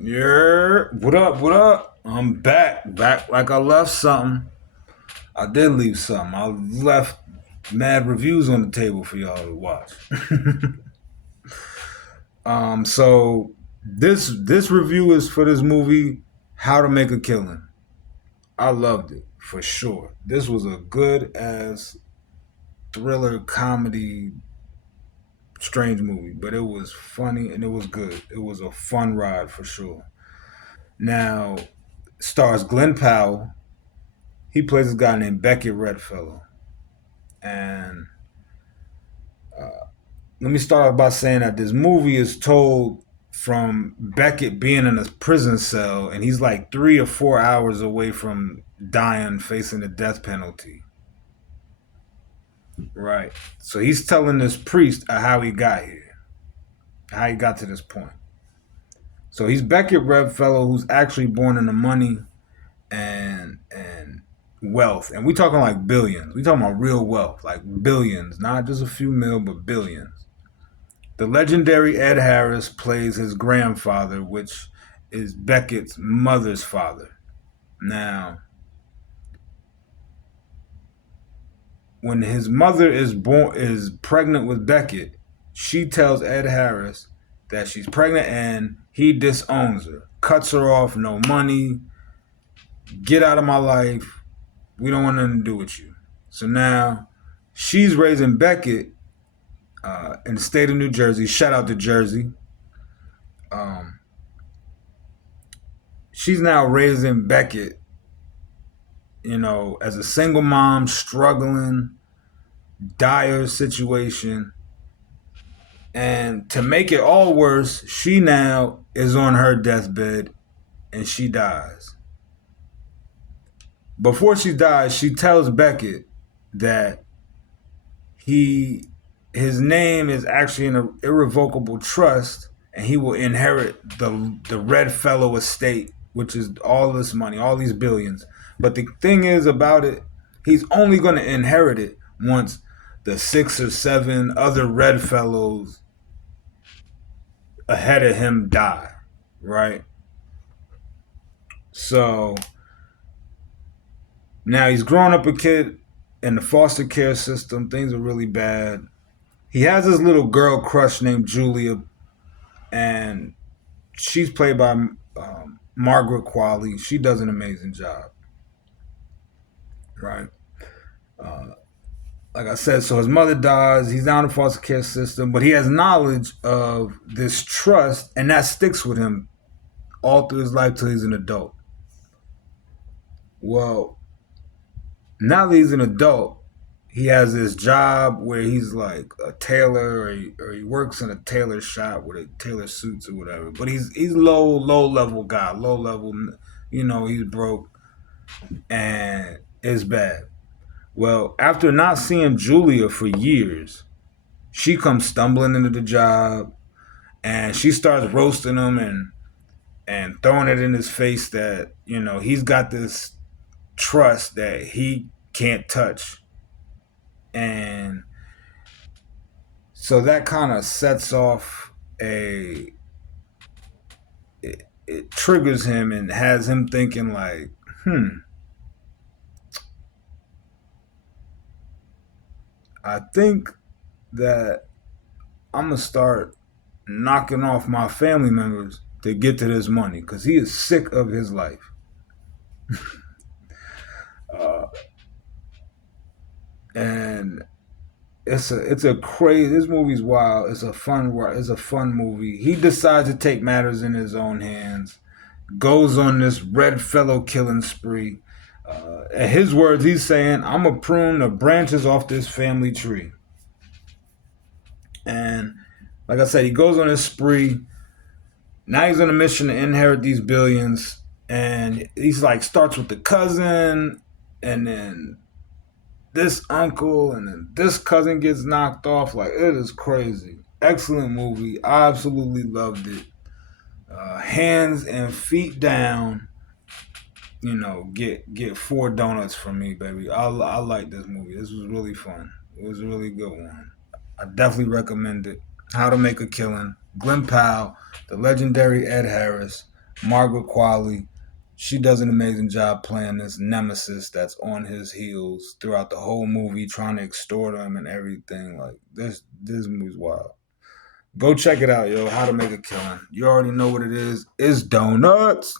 Yeah, what up? What up? I'm back like I left something. I did leave something. I left mad reviews on the table for y'all to watch. So this review is for this movie, How to Make a Killing. I loved it for sure. This was a good ass thriller comedy strange movie, but it was funny and it was good. It was a fun ride for sure. Now stars Glenn Powell. He plays this guy named Beckett Redfellow. And let me start off by saying that this movie is told from Beckett being in a prison cell, and he's like 3 or 4 hours away from dying, facing the death penalty. Right. So he's telling this priest how he got here, how he got to this point. So he's Beckett Redfellow, who's actually born into money and wealth, and we talking like billions. We talking about real wealth, like billions, not just a few mil, but billions. The legendary Ed Harris plays his grandfather, which is Beckett's mother's father. Now, when his mother is pregnant with Beckett, she tells Ed Harris that she's pregnant and he disowns her, cuts her off, no money, get out of my life. We don't want nothing to do with you. So now she's raising Beckett in the state of New Jersey. Shout out to Jersey. Um, she's now raising Beckett, as a single mom, struggling, dire situation. And to make it all worse, she now is on her deathbed and she dies. Before she dies, she tells Beckett that he his name is actually in an irrevocable trust and he will inherit the Red Fellow estate, which is all this money, all these billions. But the thing is about it, he's only going to inherit it once the 6 or 7 other Red Fellows ahead of him die, right? So now he's growing up a kid in the foster care system. Things are really bad. He has this little girl crush named Julia, and she's played by Margaret Qualley. She does an amazing job, right? Uh, like I said, so his mother dies. He's down in the foster care system, but he has knowledge of this trust, and that sticks with him all through his life till he's an adult. Well, now that he's an adult, he has this job where he's like a tailor, or he works in a tailor shop where they tailor suits or whatever. But he's low level guy, low level. He's broke and it's bad. Well, after not seeing Julia for years, she comes stumbling into the job and she starts roasting him and throwing it in his face that he's got this trust that he can't touch. And so that kind of sets off it triggers him and has him thinking like, I think that I'm gonna start knocking off my family members to get to this money because he is sick of his life. uh, and it's a crazy. This movie's wild. It's a fun movie. He decides to take matters in his own hands. Goes on this Red Fellow killing spree. In his words, he's saying, "I'm gonna prune the branches off this family tree." And like I said, he goes on this spree. Now he's on a mission to inherit these billions, and he's like starts with the cousin, and then this uncle, and then this cousin gets knocked off. Like, it is crazy. Excellent movie. I absolutely loved it. Hands and feet down. Get 4 donuts from me, baby. I like this movie. This was really fun. It was a really good one. I definitely recommend it. How to Make a Killing. Glenn Powell, the legendary Ed Harris. Margaret Qualley, she does an amazing job playing this nemesis that's on his heels throughout the whole movie, trying to extort him and everything. Like this movie's wild. Go check it out, yo. How to Make a Killing. You already know what it is. It's donuts.